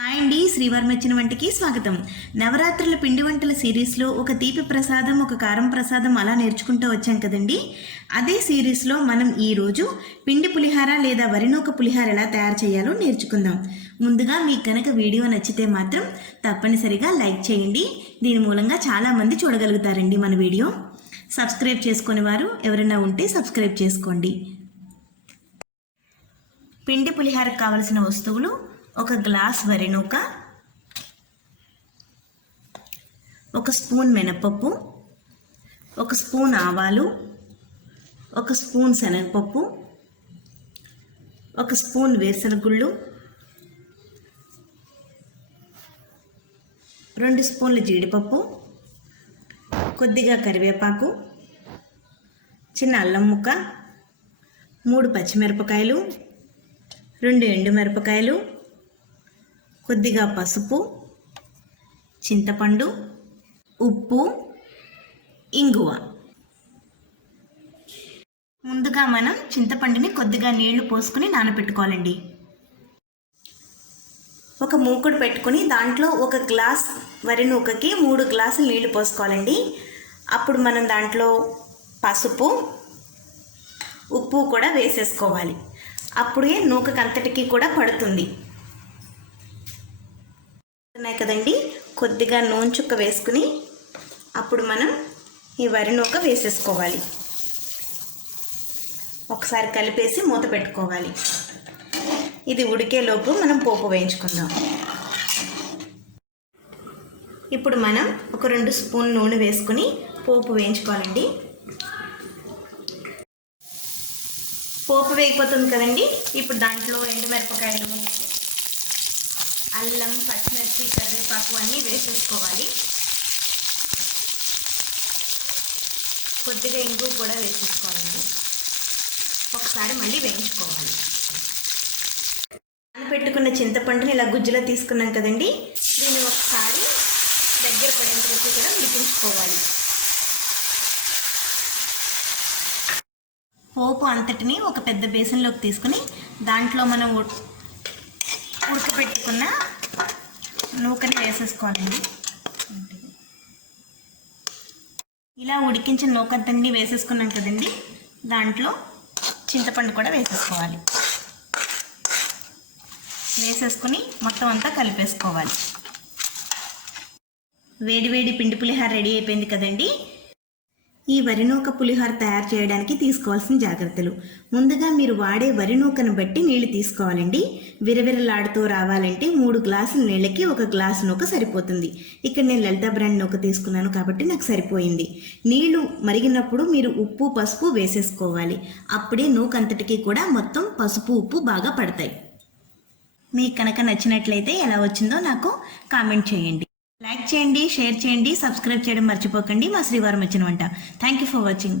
Hi అండి, శ్రీవారం వచ్చిన వంటికి స్వాగతం. నవరాత్రుల పిండి వంటల సిరీస్లో ఒక తీపి ప్రసాదం, ఒక కారం ప్రసాదం అలా నేర్చుకుంటూ వచ్చాం కదండి. అదే సిరీస్లో మనం ఈరోజు పిండి పులిహార లేదా వరినూక పులిహార ఎలా తయారు చేయాలో నేర్చుకుందాం. ముందుగా మీకు కనుక వీడియో నచ్చితే మాత్రం తప్పనిసరిగా లైక్ చేయండి. దీని మూలంగా చాలామంది చూడగలుగుతారండి మన వీడియో. సబ్స్క్రైబ్ చేసుకునే వారు ఎవరైనా ఉంటే సబ్స్క్రైబ్ చేసుకోండి. పిండి పులిహారకు కావలసిన వస్తువులు: ఒక గ్లాస్ వరినూక, ఒక స్పూన్ మినపప్పు, ఒక స్పూన్ ఆవాలు, ఒక స్పూన్ శనగపప్పు, ఒక స్పూన్ వేరుశనగుళ్ళు, 2 స్పూన్ల జీడిపప్పు, కొద్దిగా కరివేపాకు, చిన్న అల్లం ముక్క, 3 పచ్చిమిరపకాయలు, 2 ఎండుమిరపకాయలు, కొద్దిగా పసుపు, చింతపండు, ఉప్పు, ఇంగువ. ముందుగా మనం చింతపండుని కొద్దిగా నీళ్లు పోసుకుని నానబెట్టుకోవాలండి. ఒక మూకుడు పెట్టుకుని దాంట్లో ఒక గ్లాస్ వరి నూకకి 3 గ్లాసులు నీళ్లు పోసుకోవాలండి. అప్పుడు మనం దాంట్లో పసుపు, ఉప్పు కూడా వేసేసుకోవాలి. అప్పుడే నూకకంతటికి కూడా పడుతుంది. ఉన్నాయి కదండి, కొద్దిగా నూనె చుక్క వేసుకుని అప్పుడు మనం ఈ వరి నూక వేసేసుకోవాలి. ఒకసారి కలిపేసి మూత పెట్టుకోవాలి. ఇది ఉడికేలోపు మనం పోపు వేయించుకుందాం. ఇప్పుడు మనం ఒక 2 స్పూన్ నూనె వేసుకుని పోపు వేయించుకోవాలండి. పోపు వేగిపోతుంది కదండి. ఇప్పుడు దాంట్లో ఎండుమిరపకాయలు, అల్లం, పచ్చిమిర్చి, కరివేపాకు అన్నీ వేసేసుకోవాలి. కొద్దిగా ఇంగు కూడా వేసేసుకోవాలండి. ఒకసారి మళ్ళీ వేయించుకోవాలి. నానబెట్టుకున్న చింతపండుని ఇలా గుజ్జులో తీసుకున్నాం కదండి. దీన్ని ఒకసారి దగ్గర పడేంత వరకు కూడా ఉడికించుకోవాలి. పోపు అంతటిని ఒక పెద్ద బేసన్లోకి తీసుకుని దాంట్లో మనం ఉడకబెట్టుకున్న నూకని వేసేసుకోవాలండి. ఇలా ఉడికించిన నూకంతని వేసేసుకున్నాం కదండి. దాంట్లో చింతపండు కూడా వేసేసుకోవాలి. వేసేసుకుని మొత్తం అంతా కలిపేసుకోవాలి. వేడివేడి పిండి పులిహార రెడీ అయిపోయింది కదండి. ఈ వరినూక పులిహోర తయారు చేయడానికి తీసుకోవాల్సిన జాగ్రత్తలు: ముందుగా మీరు వాడే వరినూకను బట్టి నీళ్లు తీసుకోవాలండి. విరవిరలాడుతూ రావాలంటే 3 గ్లాసుల నీళ్ళకి 1 గ్లాసు నూక సరిపోతుంది. ఇక్కడ నేను లలితా బ్రాండ్ నూక తీసుకున్నాను కాబట్టి నాకు సరిపోయింది. నీళ్లు మరిగినప్పుడు మీరు ఉప్పు, పసుపు వేసేసుకోవాలి. అప్పుడే నూక అంతటికి కూడా మొత్తం పసుపు, ఉప్పు బాగా పడతాయి. మీకు కనుక నచ్చినట్లయితే ఎలా వచ్చిందో నాకు కామెంట్ చేయండి. లైక్ చేయండి, షేర్ చేయండి, సబ్స్క్రైబ్ చేయడం మర్చిపోకండి. మా శ్రీవారం వచ్చిన వంట. Thank you for watching.